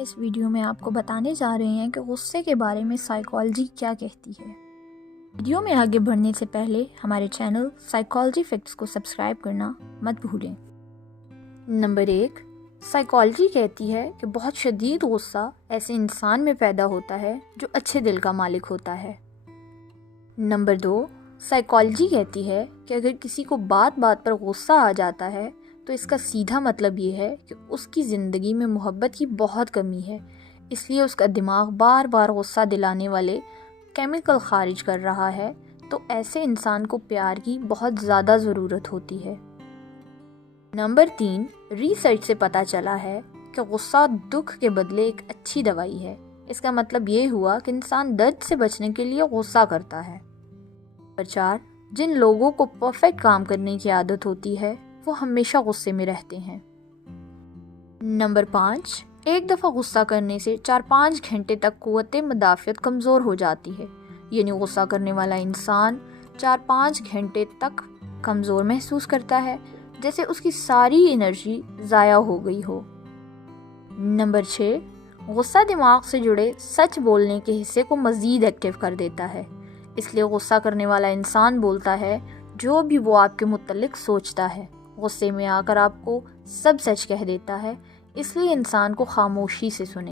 اس video میں آپ کو بتانے جا رہے ہیں کہ غصے کے بارے میں سائیکالوجی کیا کہتی ہے۔ ویڈیو میں آگے بڑھنے سے پہلے ہمارے چینل سائیکالوجی فیکٹس کو سبسکرائب کرنا مت بھولیں۔ نمبر 1، سائیکالوجی کہتی ہے کہ بہت شدید غصہ ایسے انسان میں پیدا ہوتا ہے جو اچھے دل کا مالک ہوتا ہے۔ نمبر 2، سائیکالوجی کہتی ہے کہ اگر کسی کو بات بات پر غصہ آ جاتا ہے تو اس کا سیدھا مطلب یہ ہے کہ اس کی زندگی میں محبت کی بہت کمی ہے، اس لیے اس کا دماغ بار بار غصہ دلانے والے کیمیکل خارج کر رہا ہے، تو ایسے انسان کو پیار کی بہت زیادہ ضرورت ہوتی ہے۔ نمبر 3، ریسرچ سے پتہ چلا ہے کہ غصہ دکھ کے بدلے ایک اچھی دوائی ہے۔ اس کا مطلب یہ ہوا کہ انسان درد سے بچنے کے لیے غصہ کرتا ہے۔ نمبر 4، جن لوگوں کو پرفیکٹ کام کرنے کی عادت ہوتی ہے وہ ہمیشہ غصے میں رہتے ہیں۔ نمبر 5، ایک دفعہ غصہ کرنے سے 4-5 گھنٹے تک قوت مدافعت کمزور ہو جاتی ہے، یعنی غصہ کرنے والا انسان 4-5 گھنٹے تک کمزور محسوس کرتا ہے، جیسے اس کی ساری انرجی ضائع ہو گئی ہو۔ نمبر 6، غصہ دماغ سے جڑے سچ بولنے کے حصے کو مزید ایکٹیو کر دیتا ہے، اس لیے غصہ کرنے والا انسان بولتا ہے جو بھی وہ آپ کے متعلق سوچتا ہے، غصے میں آ کر آپ کو سب سچ کہہ دیتا ہے، اس لیے انسان کو خاموشی سے سنیں۔